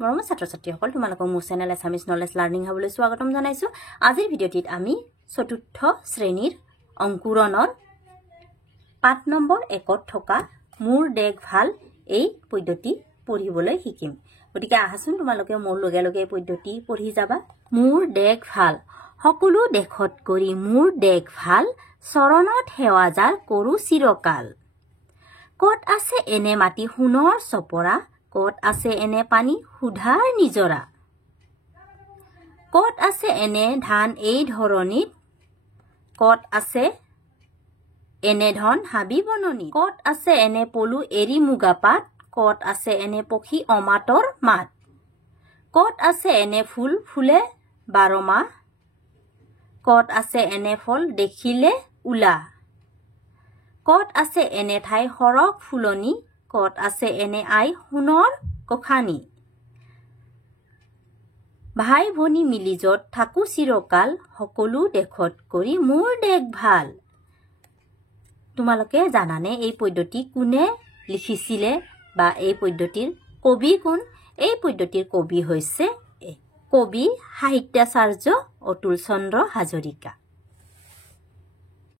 মৰমৰ ছাত্ৰ-ছাত্ৰীসকল তোমালোকক মোৰ চেনেল এছামিজ নলেজ লাৰ্নিং হাবলৈ স্বাগতম জনাইছোঁ। আজিৰ ভিডিঅ'টিত আমি চতুৰ্থ শ্ৰেণীৰ অংকুৰণৰ পাঠ নম্বৰ 1ত থকা মোৰ দেখ ভাল এই পদ্ধতি পঢ়িবলৈ শিকিম। গতিকে আহাচোন তোমালোকে মোৰ লগে লগে এই পদ্ধতি পঢ়ি যাবা। মোৰ দেখ ভাল, সকলো দেশত কৰি মোৰ দেখ ভাল, চৰণত সেৱা যাৰ কৰো চিৰকাল। কত আছে এনে মাটি সোণৰ চপৰা, কত আছে এনে পানী সুধাৰ নিজৰা। কত আছে এনে ধান এই ধৰণিত, কত আছে এনে ধন হাবি বননি। কত আছে এনে পলু এৰি মুগা পাত, কত আছে এনে পক্ষী অমাতৰ মাত। কত আছে এনে ফুল ফুলে 12 মাহ, কত আছে এনে ফল দেখিলে উলা। কত আছে এনে ঠাই সৰগ ফুলনি, কত আছে এনে আই সোণৰ কখানি। ভাই ভনী মিলি যত থাকো চিৰকাল, সকলো দেশত কৰি মোৰ দেখ ভাল। তোমালোকে জানানে এই পদ্ধতি কোনে লিখিছিলে বা এই পদ্ধতিৰ কবি কোন? এই পদ্ধতিৰ কবি হৈছে কবি সাহিত্যাচাৰ্য অতুল চন্দ্ৰ হাজৰিকা।